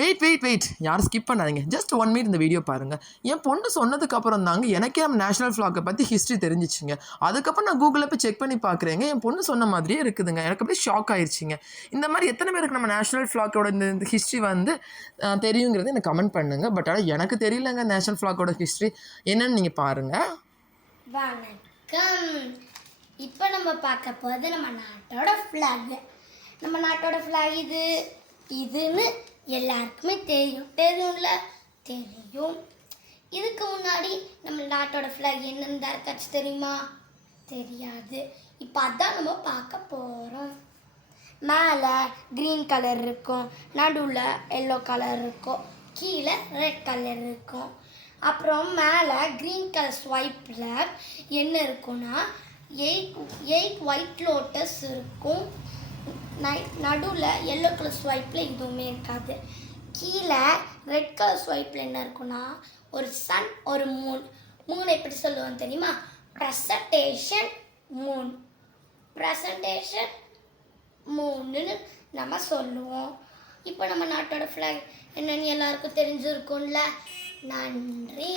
Wait யாரும் skip பண்ணாதீங்க. Just 1 minute இந்த வீடியோ பாருங்கள். என் பொண்ணு சொன்னதுக்கப்புறம் தாங்க எனக்கே நம்ம நேஷனல் ஃப்ளாகை பற்றி ஹிஸ்ட்ரி தெரிஞ்சிச்சுங்க. அதுக்கப்புறம் நான் கூகுளில் போய் செக் பண்ணி பார்க்குறேங்க, என் பொண்ணு சொன்ன மாதிரியே இருக்குதுங்க. எனக்கு அப்படியே ஷாக் ஆயிடுச்சிங்க. இந்த மாதிரி எத்தனை பேருக்கு நம்ம நேஷனல் ஃப்ளாகோட இந்த ஹிஸ்ட்ரி வந்து தெரியுங்கிறது எனக்கு கமெண்ட் பண்ணுங்கள். பட் ஆனால் எனக்கு தெரியலங்க நேஷனல் ஃப்ளாகோட ஹிஸ்ட்ரி என்னன்னு நீங்கள் பாருங்கள். வணக்கம். இப்போ நம்ம பார்க்க போகிறது நம்ம நாட்டோட ஃப்ளாக். நம்ம நாட்டோட ஃப்ளாக் இதுன்னு எல்லாருக்குமே தெரியும்ல. தெரியும். இதுக்கு முன்னாடி நம்ம நாட்டோட ஃப்ளாக் என்னன்னு யாருக்காச்சும் தெரியுமா? தெரியாது. இப்போ அதான் நம்ம பார்க்க போகிறோம். மேலே க்ரீன் கலர் இருக்கும், நடுவில் எல்லோ கலர் இருக்கும், கீழே ரெட் கலர் இருக்கும். அப்புறம் மேலே க்ரீன் கலர் ஸ்வைப்பில் என்ன இருக்குன்னா 8 ஒயிட் லோட்டஸ் இருக்கும். நடுவில் எல்லோ கலர் ஸ்வைப்பில் எதுவுமே இருக்காது. கீழே ரெட் கலர் ஸ்வைப்பில் என்ன இருக்குன்னா ஒரு சன், ஒரு மூணை எப்படி சொல்லுவோம் தெரியுமா? ப்ரெசன்டேஷன் மூணுன்னு நம்ம சொல்லுவோம். இப்போ நம்ம நாட்டோட ஃப்ளாக் என்னன்னு எல்லாருக்கும் தெரிஞ்சிருக்கும்ல. நன்றி.